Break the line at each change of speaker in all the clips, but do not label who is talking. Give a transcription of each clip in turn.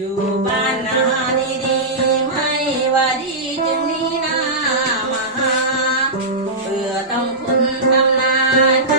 อยู่บ้านนาดีๆไม่ว่าดีจึงนี้นามาเบื่อต้องคุณทำนา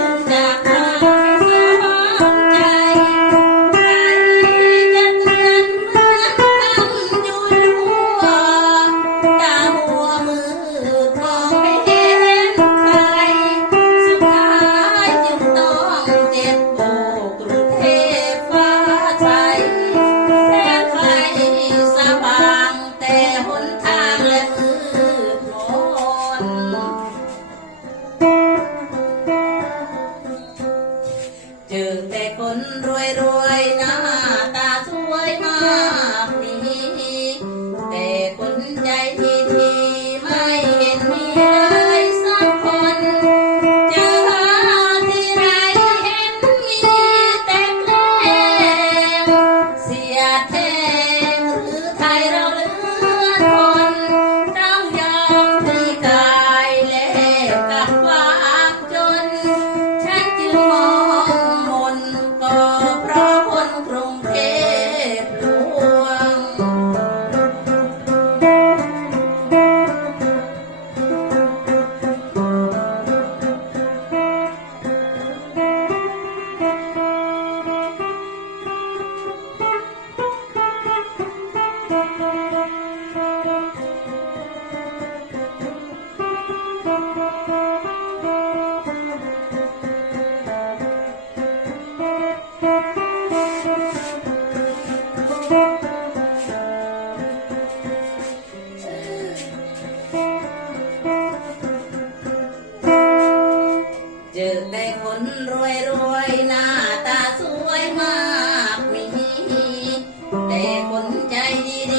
เจอแต่คนรวยรวยนะ เจอแต่คนรวยรวยหน้าตาสวยมากมีแต่คนใจดี